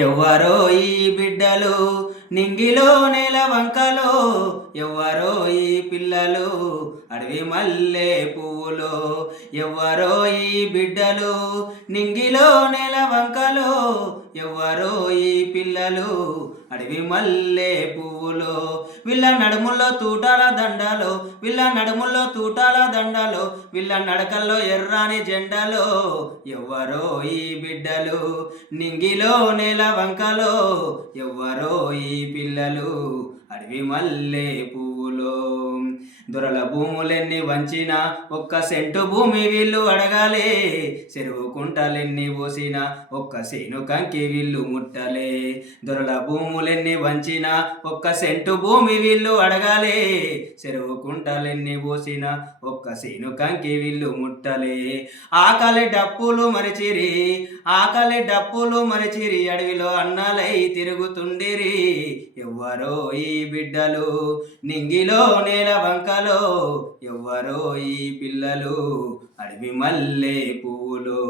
ఎవ్వరో ఈ బిడ్డలు నింగిలో నేల వంకలో, ఎవ్వరో ఈ పిల్లలు అడవి మల్లె పువ్వులో. ఎవ్వరో ఈ బిడ్డలు నింగిలో నేల వంకలో, ఎవ్వరో ఈ పిల్లలు అడవి మల్లె పువ్వులో. వీళ్ళ నడుముల్లో తూటాల దండలో, వీళ్ళ నడుముల్లో తూటాల దండలో, వీళ్ళ నడకల్లో ఎర్రాని జెండలో. ఎవ్వరో ఈ బిడ్డలు నింగిలో నేల వంకలో, ఎవ్వరో ఈ పిల్లలు అడవి మల్లె పువ్వులో. దొరల భూములెన్ని వంచిన ఒక్క సెంటు భూమి వీళ్ళు అడగాలే, చెరువు కుంటలెన్ని పోసిన ఒక్క సేను కంకి వీళ్ళు ముట్టలే. దొరల భూములెన్ని వంచిన ఒక్క సెంటు భూమి వీళ్ళు అడగాలే, చెరువు కుంటలెన్ని పోసిన ఒక్క సేను కంకి వీళ్ళు ముట్టలే. ఆకలి డప్పులు మరిచిరి, ఆకలి డప్పులు మరిచిరి, అడవిలో అన్నలై తిరుగుతుండిరి. ఎవ్వరో ఈ బిడ్డలు నింగిలో నేల వంకలో, ఎవ్వరో ఈ పిల్లలు అడవి మల్లె పువ్వులో.